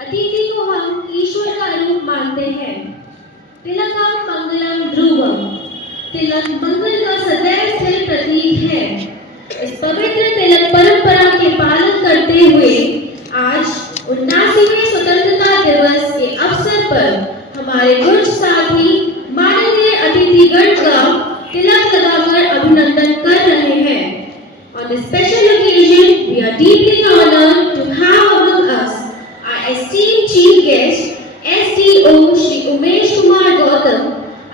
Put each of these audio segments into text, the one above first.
अतिथि को हम ईश्वर का रूप मानते हैं। तिलकम मंगलम ध्रुवम, तिलक मंगल का सदैव स्थिर प्रतीक है। इस पवित्र तिलक परंपरा के पालन करते हुए आज 79वें स्वतंत्रता दिवस के अवसर पर हमारे कुछ साथी माननीय अतिथिगण का तिलक लगाकर अभिनंदन कर रहे हैं। On this special occasion, we are deeply honored to have among us our esteemed chief guest, SDO Shri Umesh Kumar Gautam,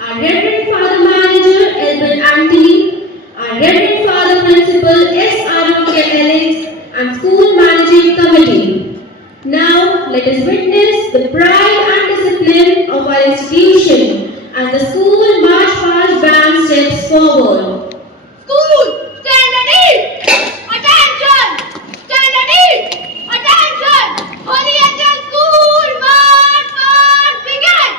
our Reverend Father Manager Elbert Anthony, our Reverend Father Principal S. Arogya Alex, and School Managing Committee. Now, let us witness the pride and discipline of our institution as the school march past band steps forward. School, stand at ease! Attention! Stand at ease! Attention! Holy Angel School, march past begin!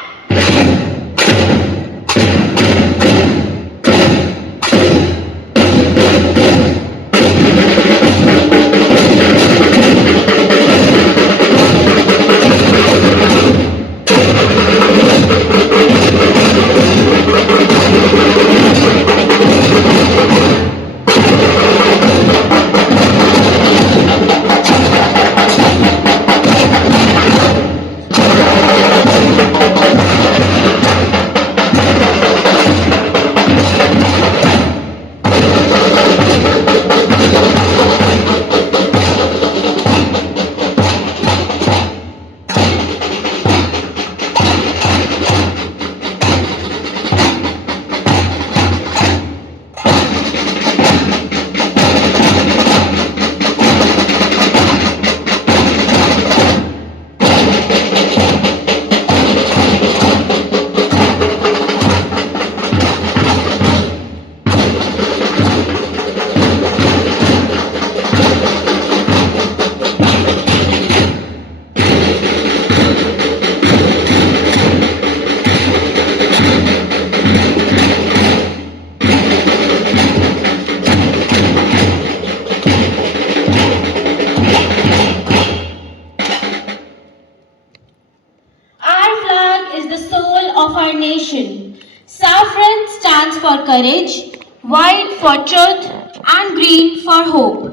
Saffron stands for courage, white for truth, and green for hope.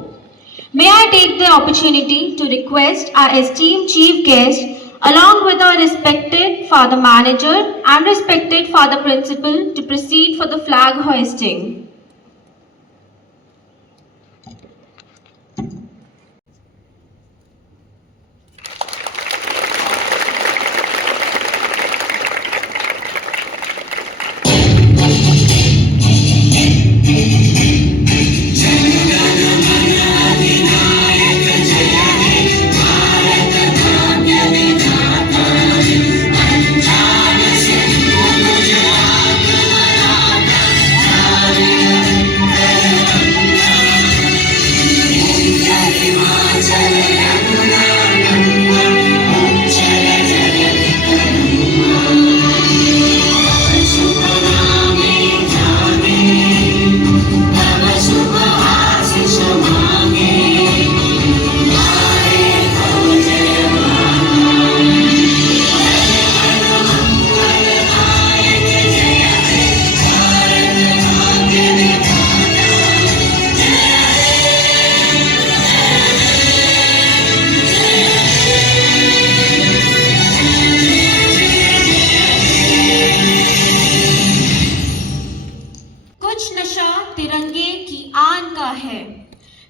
May I take the opportunity to request our esteemed chief guest, along with our respected Father Manager and respected Father Principal, to proceed for the flag hoisting.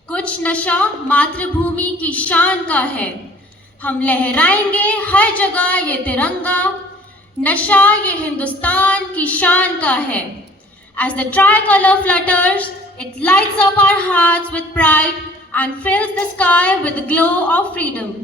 कुछ नशा मातृभूमि की शान का है। हम लहराएंगे हर जगह ये तिरंगा, नशा ये हिंदुस्तान की शान का है। As the tricolor flutters, it lights up our hearts with pride and fills the sky with the glow of freedom.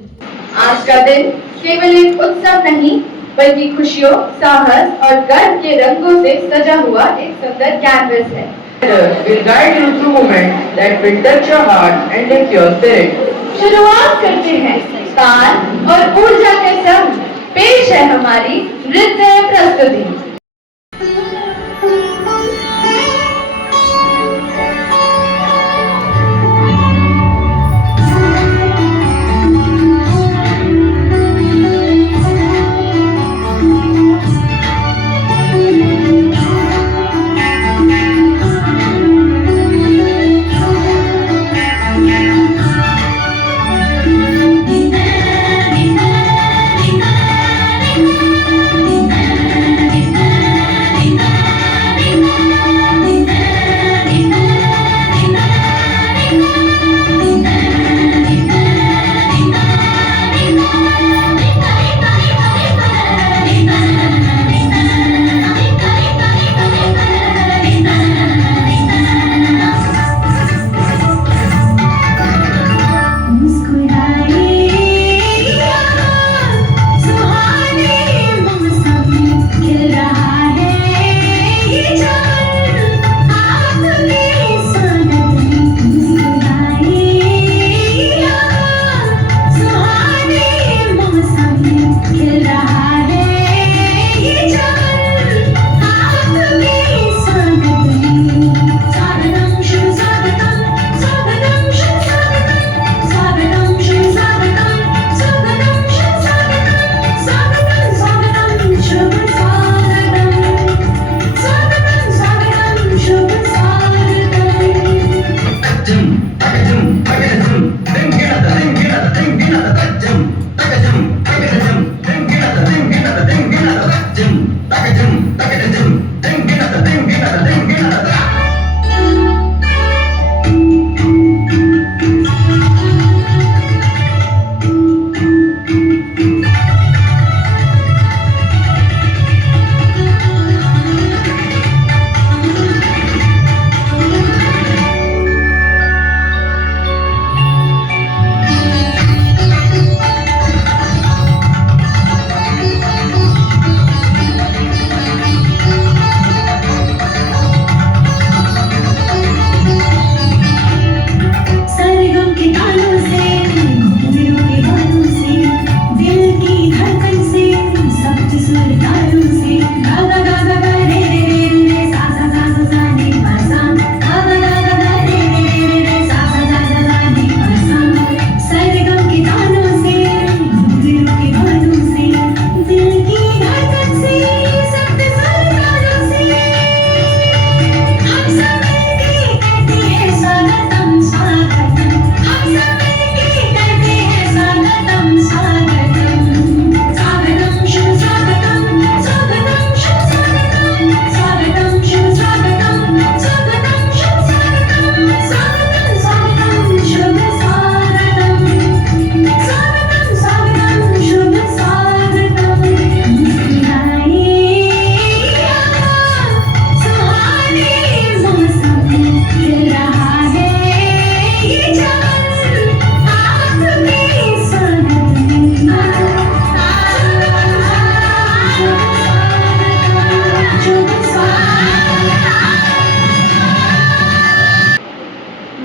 आज का दिन केवल एक उत्सव नहीं, बल्कि खुशियों, साहस और गर्व के रंगों से सजा हुआ एक सुंदर कैनवस है। Will guide you through moments that will touch your heart and lift your spirit. शुरुआत करते हैं ताल और ऊर्जा के संग। पेश है हमारी नृत्य प्रस्तुति।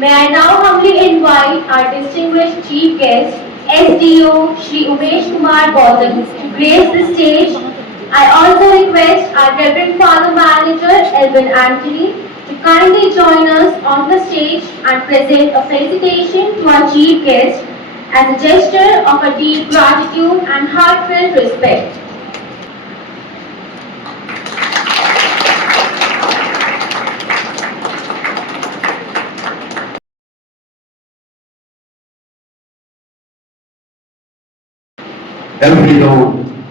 May I now humbly invite our distinguished chief guest, SDO Shri Umesh Kumar Gautam, to grace the stage. I also request our Reverend Father Manager, Elvin Anthony, to kindly join us on the stage and present a felicitation to our chief guest as a gesture of a deep gratitude and heartfelt respect. Every dawn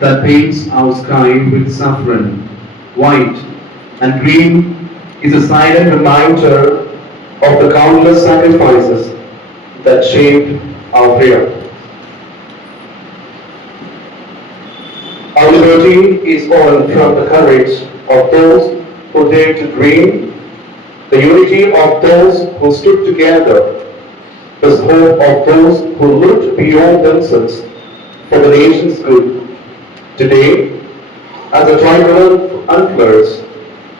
that paints our sky with saffron, white, and green is a silent reminder of the countless sacrifices that shaped our prayer. Our liberty is born from the courage of those who dared to dream, the unity of those who stood together, the hope of those who looked beyond themselves for the nation's good. Today, as the tricolor unfurls,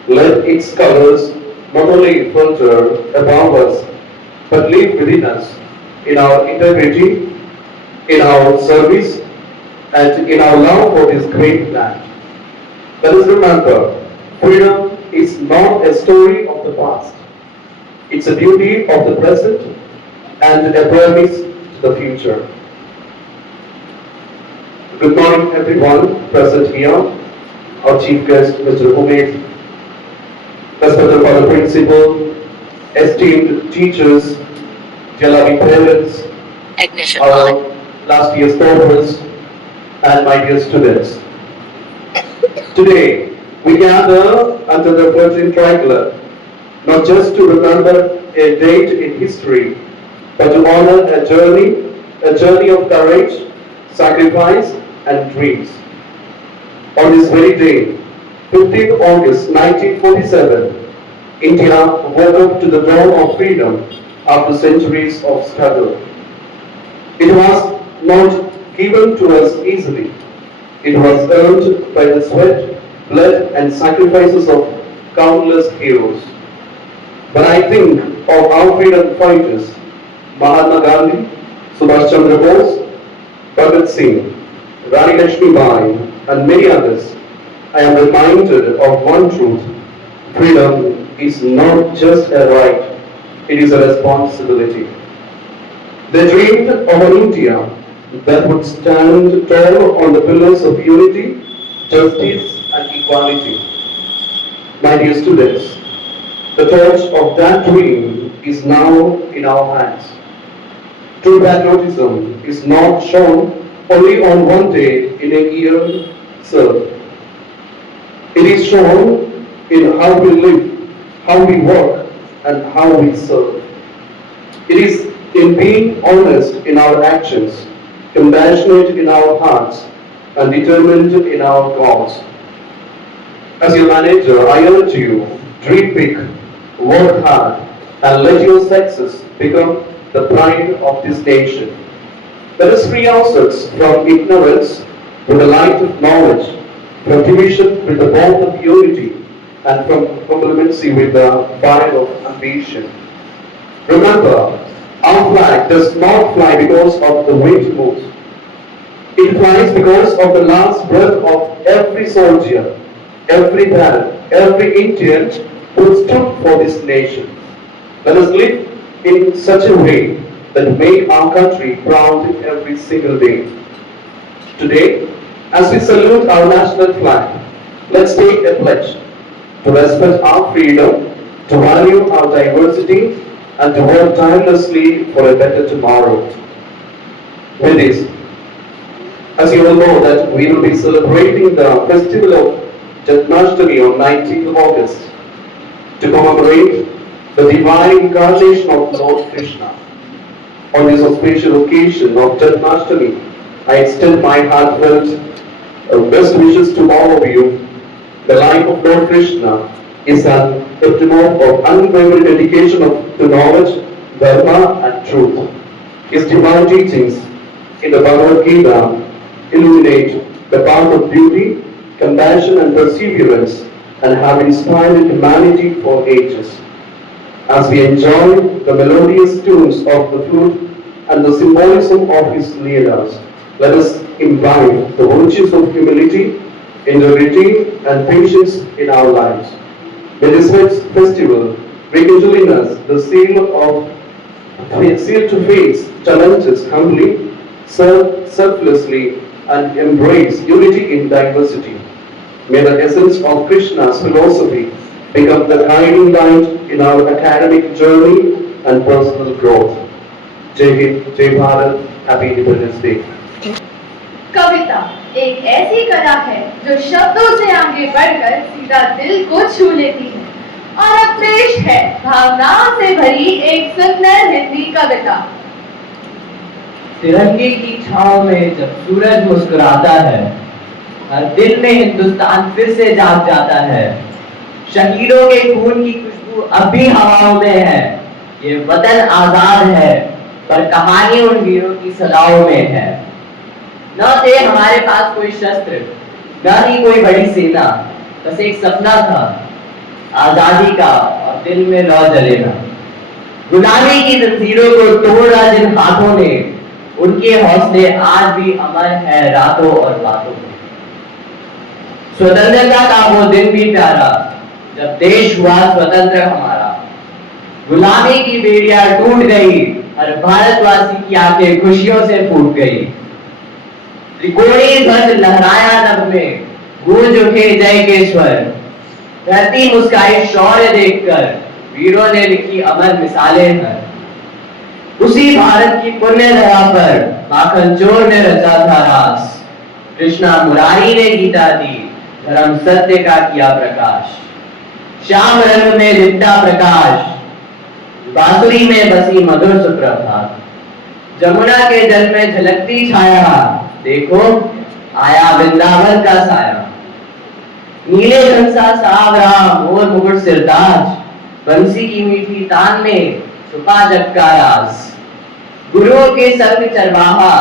let its colors not only filter above us, but live within us in our integrity, in our service, and in our love for this great land. Let us remember, freedom is not a story of the past. It's a duty of the present and a promise to the future. Good morning, everyone present here. Our chief guest, Mr. Umesh, respected Father Principal, esteemed teachers, dear loving parents, our last year's toppers, and my dear students. Today, we gather under the Virgin Tricolor, not just to remember a date in history, but to honor a journey of courage, sacrifice, and dreams. On this very day, 15th August 1947, India woke up to the dawn of freedom after centuries of struggle. It was not given to us easily. It was earned by the sweat, blood, and sacrifices of countless heroes. When I think of our freedom fighters, Mahatma Gandhi, Subhash Chandra Bose, Bhagat Singh, Rani Lakshmibai, and many others, I am reminded of one truth. Freedom is not just a right, it is a responsibility. They dreamed of an India that would stand tall on the pillars of unity, justice, and equality. My dear students, the torch of that dream is now in our hands. True patriotism is not shown only on one day in a year served. It is shown in how we live, how we work, and how we serve. It is in being honest in our actions, compassionate in our hearts, and determined in our goals. As your manager, I urge you, dream big, work hard, and let your success become the pride of this nation. Let us free ourselves from ignorance with the light of knowledge, from division with the bond of unity, and from complacency with the fire of ambition. Remember, our flag does not fly because of the wind moves. It flies because of the last breath of every soldier, every man, every Indian who stood for this nation. Let us live in such a way that make our country proud every single day. Today, as we salute our national flag, let's take a pledge to respect our freedom, to value our diversity, and to work tirelessly for a better tomorrow. With this, as you all know that we will be celebrating the festival of Janmashtami on 19th August to commemorate the divine incarnation of Lord Krishna. On this auspicious occasion of Janmashtami, I extend my heartfelt best wishes to all of you. The life of Lord Krishna is an epitome of unwavering dedication to knowledge, dharma, and truth. His divine teachings in the Bhagavad Gita illuminate the path of beauty, compassion, and perseverance, and have inspired humanity for ages. As we enjoy the melodious tunes of the flute and the symbolism of his leelas, let us imbibe the virtues of humility, integrity, and patience in our lives. May this festival rekindle in us the zeal to face challenges humbly, serve selflessly, and embrace unity in diversity. May the essence of Krishna's philosophy become the guiding light in our academic journey and personal growth. Jai Hind, Jai Bharat, Happy Independence Day. कविता एक ऐसी कला है जो शब्दों से आगे बढ़कर सीधा दिल को छू लेती है। और अब पेश है भावनाओं से भरी एक सुंदर हिंदी कविता। तिरंगे की छांव में जब सूरज मुस्कुराता है, हर दिल में हिंदुस्तान फिर से जाग जाता है। शहीदों के खून की खुशबू अब भी हवाओं में है। ये वतन आजाद है, पर कहानी उन वीरों की सदाओं में है। न थे हमारे पास कोई शस्त्र, न ही कोई बड़ी सेना, बस एक सपना था आजादी का, और दिल में लौ जलेना। गुलामी की जंजीरों को तोड़ा जिन हाथों ने, उनके हौसले आज भी अमर है रातों और बातों में। स्वतंत्रता का वो दिन भी प्यारा, जब देश हुआ स्वतंत्र हमारा। गुलामी की बेड़ियां टूट गई, हर भारतवासी की आंखें खुशियों से फूट गई। त्रिकोणी ध्वज लहराया नभ में, गूंज उठे जय के स्वर। धरती मुस्काई शौर्य देखकर, वीरों ने लिखी अमर मिसालें हैं। उसी भारत की पुण्य धरा पर माखन चोर ने रचा था रास। कृष्णा मुरारी ने गीता दी, धर्म सत्य का किया प्रकाश। श्याम रंग में लिपटा प्रकाश, बांसुरी में बसी मधुर सुप्रभात, जमुना के जल में झलकती छाया, देखो आया वृंदावन का साया। नीले घनसा सावरा मोर मुकुट सिरताज, बंसी की मीठी तान में छुपा जग का राज। गुरुओं के संग चरवाहा,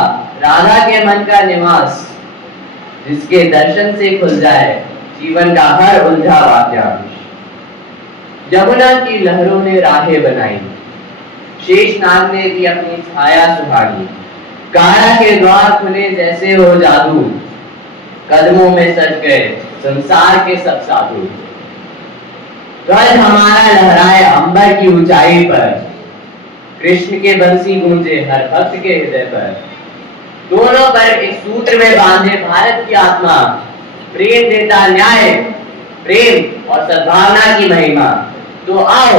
राधा के मन का निवास, जिसके दर्शन से खुल जाए जीवन का हर उलझा वाक्यांश। यमुना की लहरों ने राहें बनाई, शेष नाग ने भी अपनी छाया सुहानी। काया के द्वार खुले जैसे हो जादू, कदमों में सज गए संसार के सब साधु। ध्वज हमारा लहराए अंबर की ऊंचाई पर, कृष्ण के बंसी गूंजे हर भक्त के हृदय पर। दोनों पर एक सूत्र में बांधे भारत की आत्मा, प्रेम देता न्याय, प्रेम और सद्भावना की महिमा। तो आओ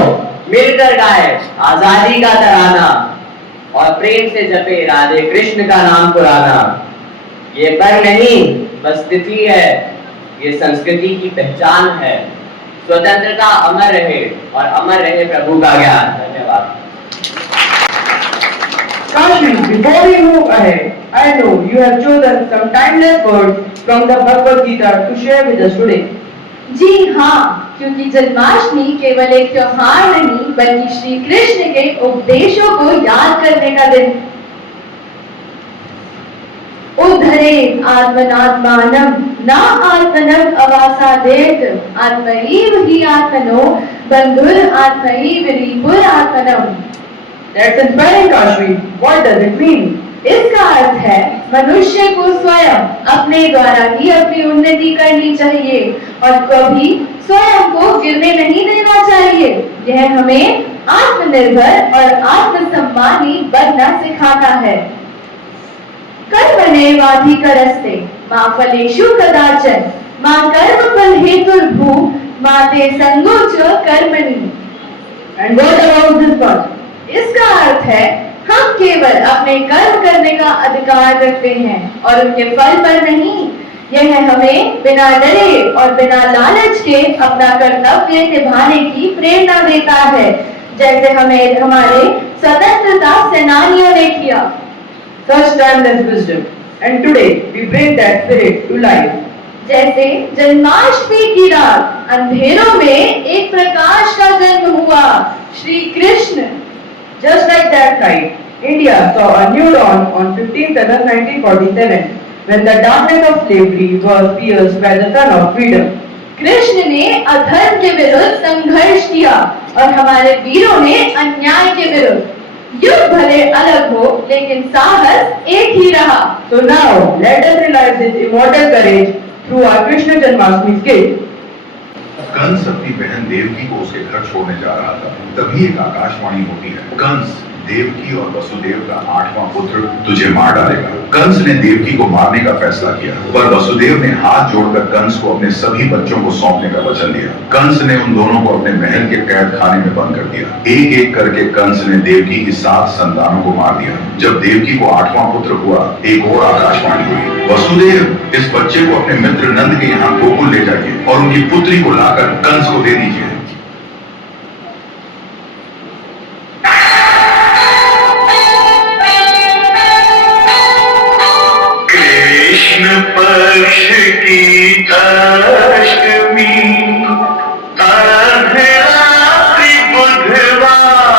मिलकर गाए आजादी का तराना, और प्रेम से जपे राधे कृष्ण का नाम पुराना। ये पर नहीं बस तिथि है, ये संस्कृति की पहचान है। स्वतंत्रता अमर रहे और अमर रहे प्रभु का ज्ञान। धन्यवाद। Kashi, before we move ahead, I know you have chosen some timeless words from the Bhagavad Gita to share with us today. जी हाँ, क्योंकि जन्माष्टमी केवल एक त्योहार नहीं बल्कि श्री कृष्ण के उपदेशों को याद करने का दिन। उद्धरे आत्मनात्मानं न आत्मनं अवासादेत, आत्मैव हि आत्मनो बंधुर आत्मैव रिपुर आत्मनम्। That's inspiring, Kashi. What does it mean? इसका अर्थ है मनुष्य को स्वयं अपने द्वारा ही अपनी उन्नति करनी चाहिए और कभी स्वयं को गिरने नहीं देना चाहिए। यह हमें आत्मनिर्भर और आत्मसम्मानी बनना सिखाता है। कर्मण्येवाधिकारस्ते मा फलेषु कदाचन, मा कर्मफल हेतुर्भू मा ते संगो च कर्मणि। And what about this part? इसका अर्थ है हम केवल अपने कर्म करने का अधिकार रखते हैं और उनके फल पर नहीं। यह हमें बिना डरे और बिना लालच के अपना कर्तव्य निभाने की प्रेरणा देता है, जैसे हमें हमारे स्वतंत्रता सेनानियों ने किया। Such timeless wisdom. And today we bring that spirit to life. जैसे जन्माष्टमी की रात अंधेरों में एक प्रकाश का जन्म हुआ, Shri Krishna. Just like that night, India saw a new dawn on 15th August 1947, when the darkness of slavery was pierced by the sun of freedom. Krishna ने अधर्म के विरुद्ध संघर्ष किया और हमारे वीरों ने अन्याय के विरुद्ध। युद्ध भले अलग हो लेकिन साहस एक ही रहा। So now, let us realize this immortal courage through our Krishna Janmashtami skit. Kans अपनी बहन देवकी को उसके घर छोड़ने जा रहा था, तभी एक आकाशवाणी होती है, कंस देवकी और वसुदेव का 8वां पुत्र तुझे मार डालेगा। कंस ने देवकी को मारने का फैसला किया, पर वसुदेव ने हाथ जोड़कर कंस को अपने सभी बच्चों को सौंपने का वचन दिया। कंस ने उन दोनों को अपने महल के कैद खाने में बंद कर दिया। एक एक करके कंस ने देवकी की 7 संतानों को मार दिया। जब देवकी को 8वां पुत्र हुआ, एक और आकाशवाणी हुई, वसुदेव इस बच्चे को अपने मित्र नंद के यहाँ गोकुल ले जाइए और उनकी पुत्री को लाकर कंस को दे दीजिए। कृष्ण पक्ष की अष्टमी, अर्धरात्रि बुधवार,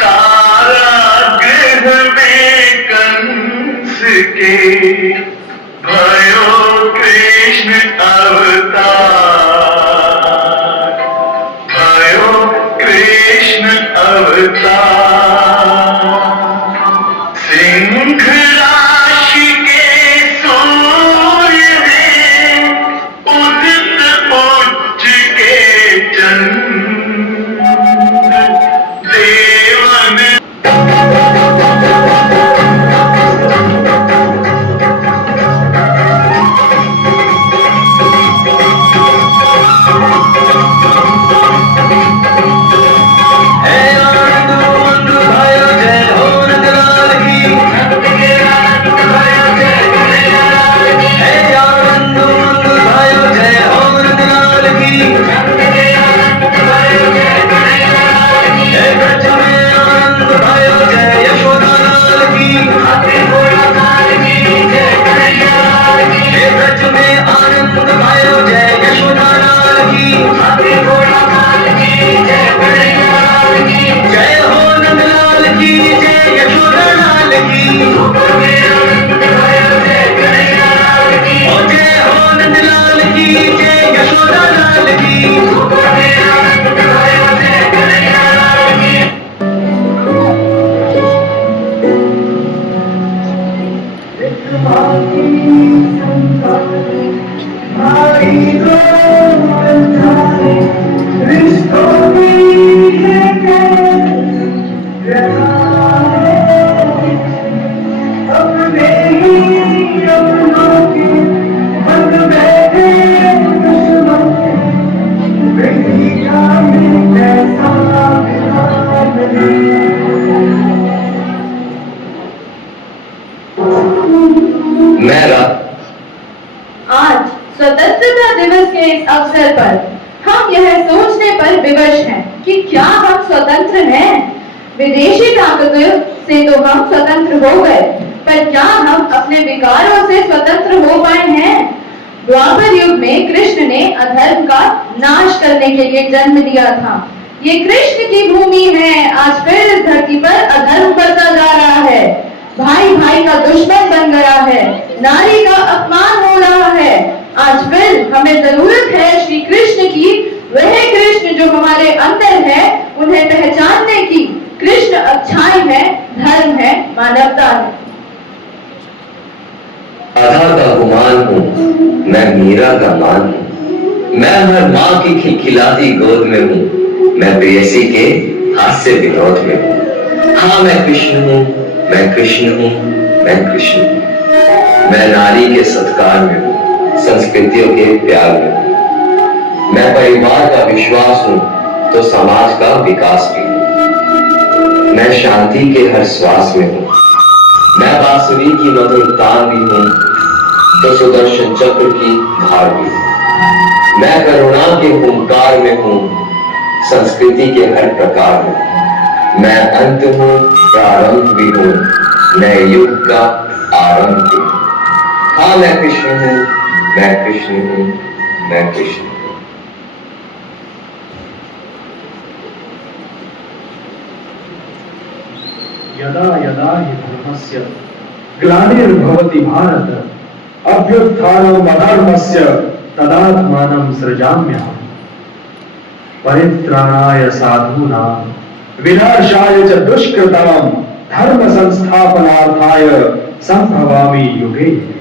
कारागृह में कंस के भयो कृष्ण अवतार, भयो कृष्ण अवतार। सिंह राशि के सूर्य में उदित उच्च के चंद्र, देवन हे क्या हम स्वतंत्र हैं? विदेशी ताकतों से तो हम स्वतंत्र हो गए, पर क्या हम अपने विकारों से स्वतंत्र हो पाए हैं? द्वापर युग में कृष्ण ने अधर्म का नाश करने के लिए जन्म दिया था। ये कृष्ण की भूमि है। आज फिर इस धरती पर अधर्म बढ़ता जा रहा है। भाई भाई का दुश्मन बन गया है। नारी का अपमान हो रहा है। आज फिर हमें जरूरत है श्री कृष्ण की, वह कृष्ण जो हमारे अंदर है, उन्हें पहचानने की। कृष्ण अच्छाई है, धर्म है, मानवता है। राधा का गुमान हूँ, मैं मीरा का मान हूँ। मैं हर माँ की खिलखिलाती गोद में हूँ, मैं प्रेयसी के हास्य विनोद में हूँ। हाँ मैं कृष्ण हूँ, मैं कृष्ण हूँ, मैं कृष्ण हूँ। मैं नारी के सत्कार में हूँ, संस्कृतियों के प्यार में हूँ। मैं परिवार का विश्वास हूँ तो समाज का विकास भी हूँ। मैं शांति के हर श्वास में हूँ, मैं बांसुरी की मधुर तान भी हूँ तो सुदर्शन चक्र की धार भी हूँ। मैं करुणा के हुंकार में हूँ, संस्कृति के हर प्रकार में। मैं अंत हूँ, प्रारंभ भी हूँ, नए युग का आरंभ भी हूँ। हाँ मैं कृष्ण हूँ, मैं कृष्ण हूँ, मैं कृष्ण हूँ। यदा यदा हि धर्मस्य ग्लानिर्भवति भारत अभ्युत्थानम् अधर्मस्य तदात्मानं सृजाम्यहम् परित्राणाय साधूनां विनाशाय च दुष्कृतां धर्म संस्थापनार्थाय संभवामि युगे युगे।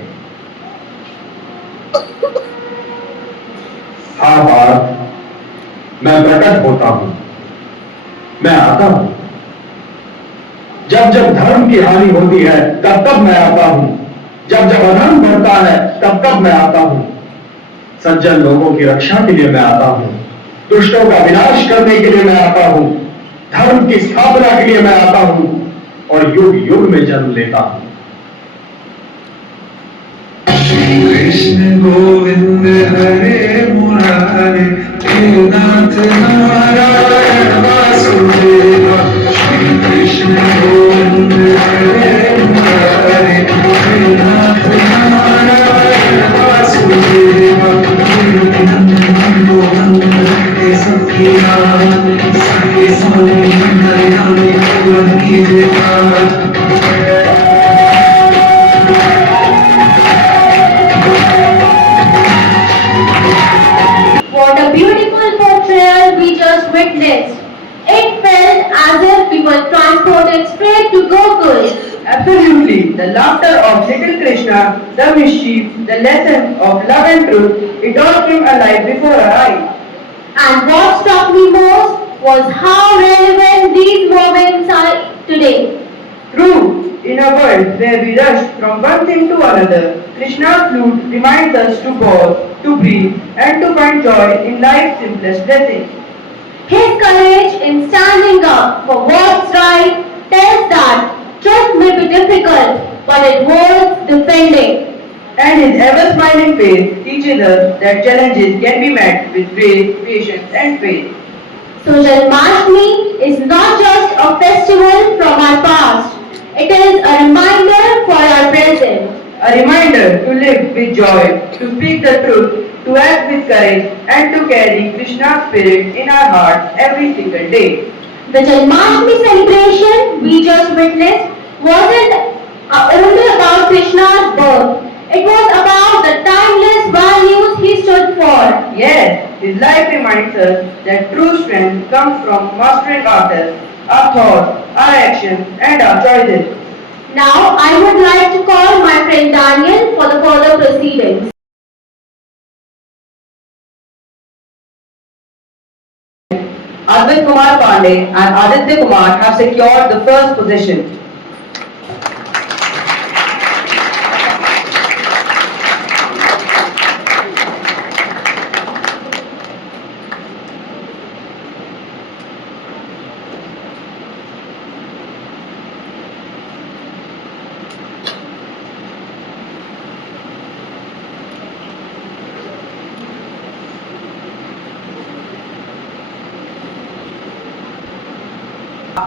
हाँ पार्थ, मैं प्रकट होता हूं, मैं आता हूं। जब जब धर्म की हानि होती है तब तब मैं आता हूं, जब जब अधर्म बढ़ता है तब तब मैं आता हूं। सज्जन लोगों की रक्षा के लिए मैं आता हूं, दुष्टों का विनाश करने के लिए मैं आता हूं, धर्म की स्थापना के लिए मैं आता हूं और युग युग में जन्म लेता हूं। कृष्ण गोविंद हरे मुरारे हे नाथ नारायण वासुदेव। श्री कृष्ण गोविंद हरे मुरारे हे नाथ नारायण वासुदेव। हे सखी सखी सोनी दयालु भगवान की जय। What a beautiful portrayal we just witnessed. It felt as if we were transported straight to Gokul. Absolutely. The laughter of little Krishna, the mischief, the lesson of love and truth, it all came alive before our eyes. And what struck me most was how relevant these moments are today. True. In a world where we rush from one thing to another, Krishna's flute reminds us to pause, to breathe, and to find joy in life's simplest blessings. His courage in standing up for what's right tells that truth may be difficult, but it worth defending. And his ever-smiling face teaches us that challenges can be met with grace, patience, and faith. So Janmashtami is not just a festival from our past, it is a reminder for our present. A reminder to live with joy, to speak the truth, to act with courage, and to carry Krishna's spirit in our hearts every single day. The Janmashtami celebration we just witnessed wasn't only about Krishna's birth, it was about the timeless values he stood for. Yes, his life reminds us that true strength comes from mastering ourselves, our thoughts, our actions, and our choices. Now I would like to call my friend Daniel for the further proceedings. Advait Kumar Pandey and Aditya Kumar have secured the first position.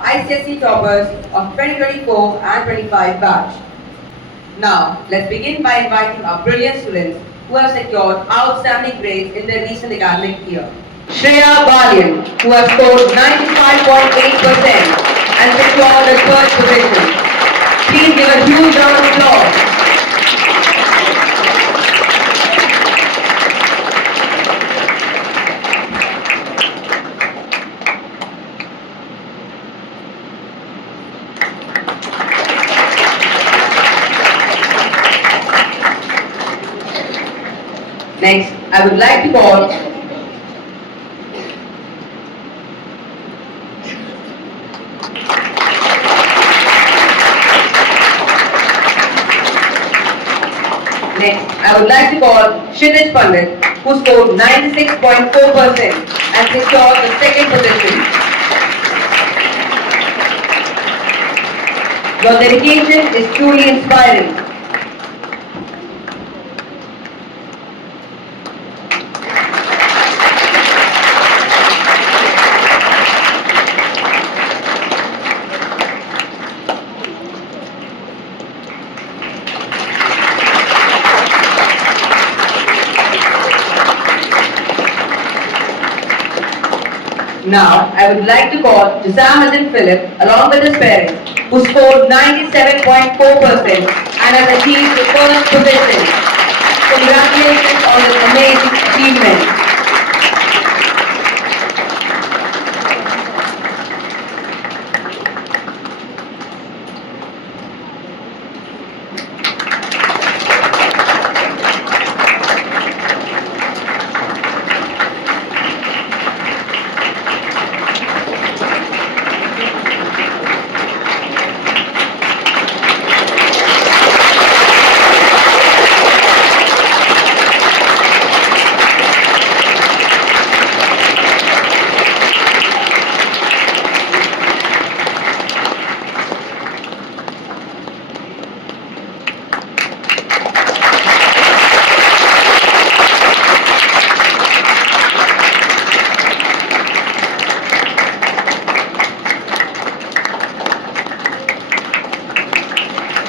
ICSE toppers of 2024 and 25 batch. Now, let's begin by inviting our brilliant students who have secured outstanding grades in their recent academic year. Shreya Balian, who has scored 95.8% and secured the third position. Please give a huge round of applause. Next, I would like to call Kshitij Pandit, who scored 96.4% and secured the second position. Your dedication is truly inspiring. Now, I would like to call Jasamuddin Philip along with his parents, who scored 97.4% and has achieved the first position. Congratulations on this amazing achievement.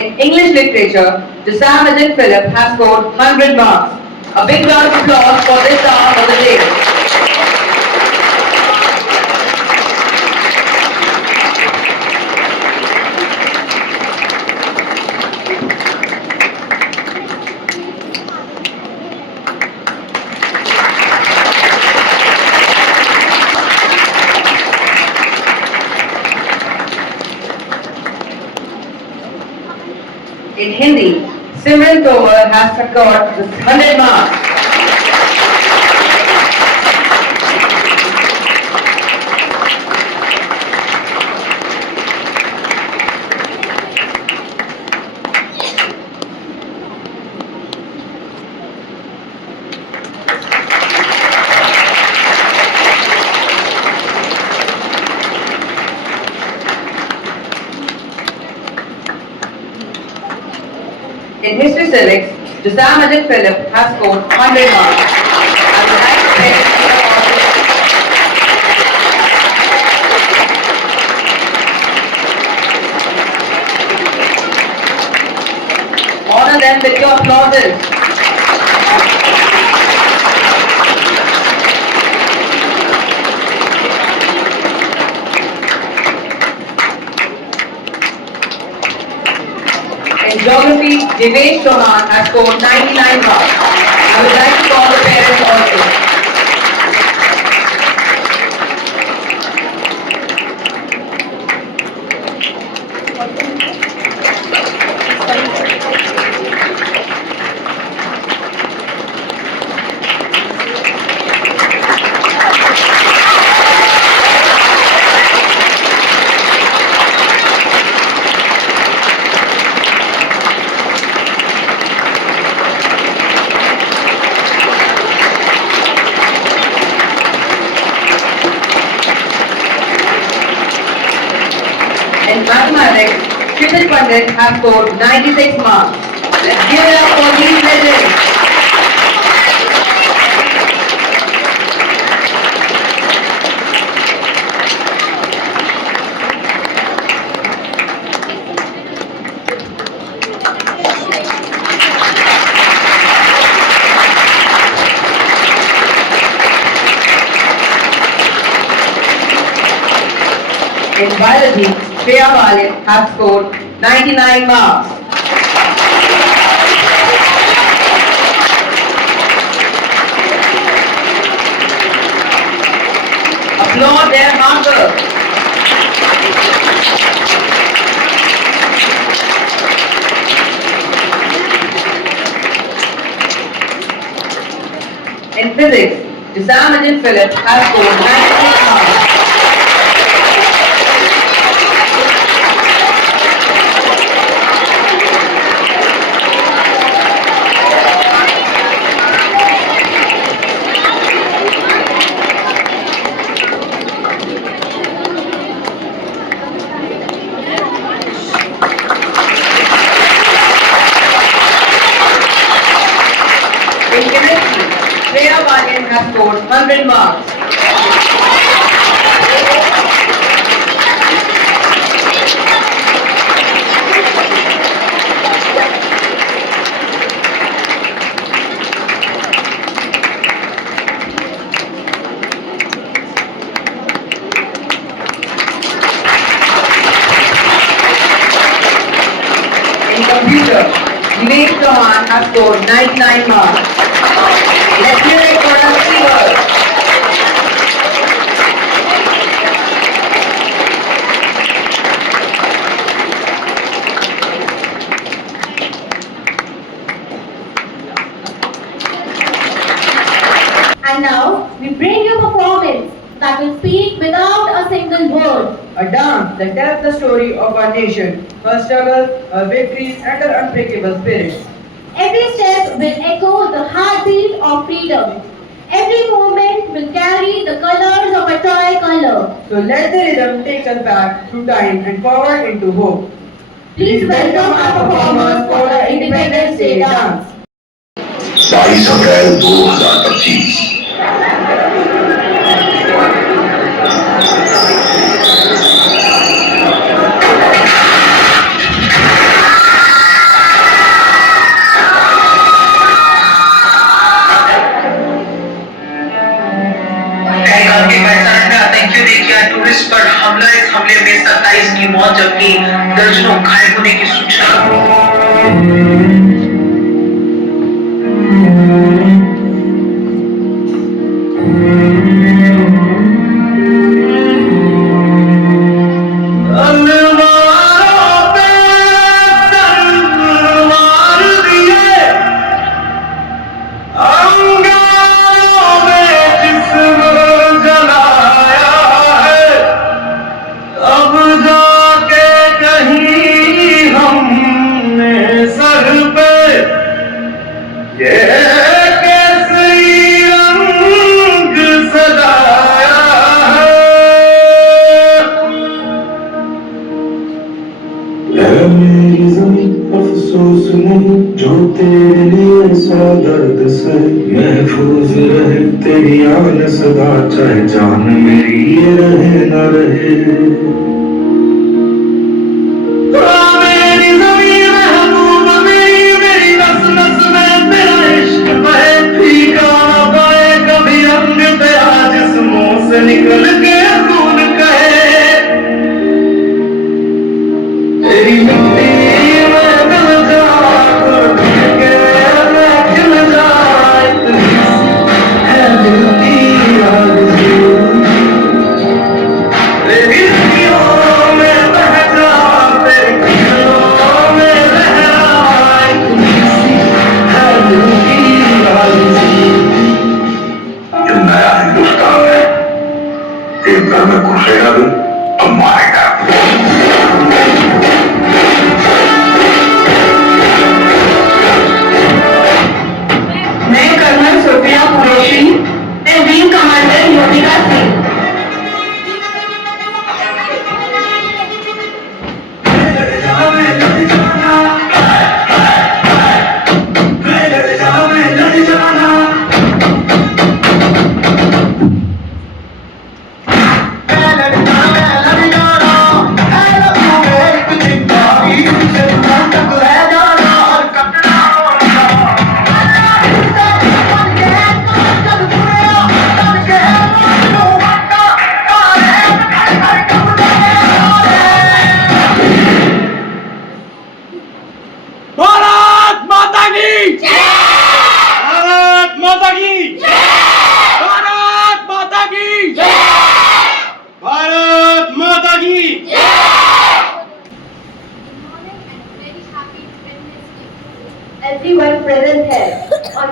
In English literature, Jasamuddin Philip has scored 100 marks. A big round of applause for this star of the day. In Hindi, Simran Towar has secured 100 marks. In History Civics, Jasamuddin Philip has scored 100 marks. I would like to thank you. Honor them with your applauses. In Geography, Divesh Chauhan has scored 99 marks. I would like to call the parents also. In mathematics, Kshitij Pandit has scored 96 marks. Let's give it up for these legends. in biology, Shreya Walin has scored 99 marks. Applaud their hard work. In physics, Jisam Philip has scored 96 marks. In chemistry, Shreya Walin has scored 100 marks. In computer, Dinesh Chauhan has scored 99 marks. Let's hear it for our receivers. And now we bring you a performance that will speak without a single word. A dance that tells the story of our nation, her struggles, her victories, and her unbreakable spirit. Every step will echo the heartbeat of freedom. Every movement will carry the colors of a tricolor. So let the rhythm take us back through time and forward into hope. Please welcome our performers for the Independence Day dance. 22 अप्रैल 2025 आतंकियों ने किया tourist पर हमला। इस हमले में 27 की मौत जबकि दर्जनों घायल होने की सूचना। मेरी ज़मीं अफसोस नहीं जो तेरे लिए सौ दर्द से महफूज रहे तेरी आन सदा चाहे जान मेरी ये रहे न रहे। मेरी ज़मीं महबूब मेरी नस नस में तेरा इश्क बहे फीका न पाए कभी रंग तेरा जिस्मों से निकल के खून कहे। तेरी मिट्टी में मिल जा के मैं खिल जाए है दिल की आरज़ू। तेरी अखियों में बह जा तेरे खिलों में लहराए है दिल की आरज़ू। जो नया हिंदुस्तान है एक घर में घुसेगा भी तो मारेगा।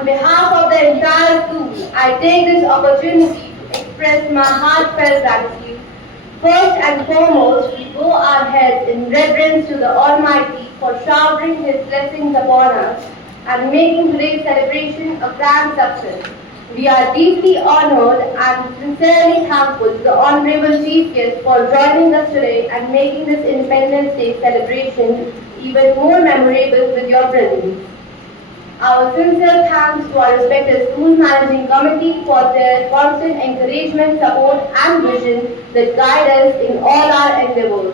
On behalf of the entire school, I take this opportunity to express my heartfelt gratitude. First and foremost, we bow our heads in reverence to the Almighty for showering His blessings upon us and making today's celebration a grand success. We are deeply honored and sincerely thankful to the Honorable Chief Guest for joining us today and making this Independence Day celebration even more memorable with your presence. Our sincere thanks to our respected school managing committee for their constant encouragement, support and vision that guide us in all our endeavors.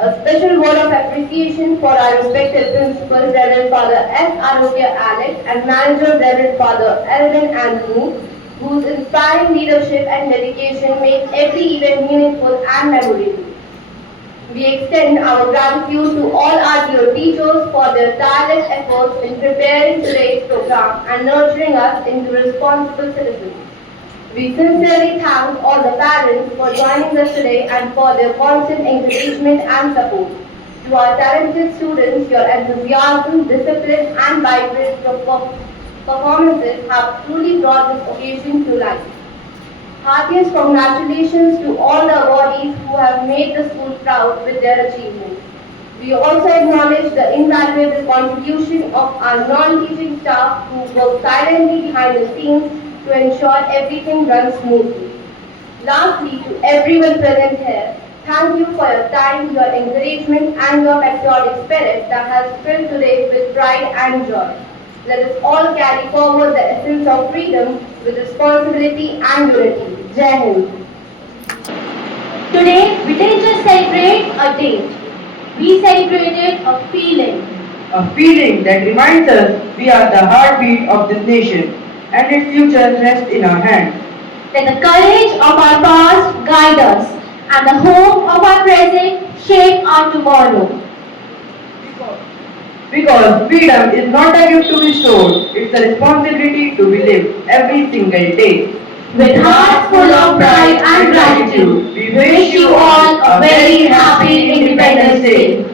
A special word of appreciation for our respected principal, Reverend Father S. Arogya Alex, and manager, Reverend Father Elvin Andrew, whose inspiring leadership and dedication make every event meaningful and memorable. We extend our gratitude to all our dear teachers for their tireless efforts in preparing today's program and nurturing us into responsible citizens. We sincerely thank all the parents for joining us today and for their constant encouragement and support. To our talented students, your enthusiasm, discipline and vibrant performances have truly brought this occasion to life. Heartiest congratulations to all the awardees who have made the school proud with their achievements. We also acknowledge the invaluable contribution of our non-teaching staff who work silently behind the scenes to ensure everything runs smoothly. Lastly, to everyone present here, thank you for your time, your encouragement and your patriotic spirit that has filled today with pride and joy. Let us all carry forward the essence of freedom with responsibility and unity. Jai Hind. Today, we didn't just celebrate a date. We celebrated a feeling. A feeling that reminds us we are the heartbeat of this nation and its future rests in our hands. Let the courage of our past guide us and the hope of our present shape our tomorrow. Because freedom is not a gift to be stored, it's a responsibility to be lived every single day. With hearts full of pride and gratitude, we wish you all a very happy Independence Day.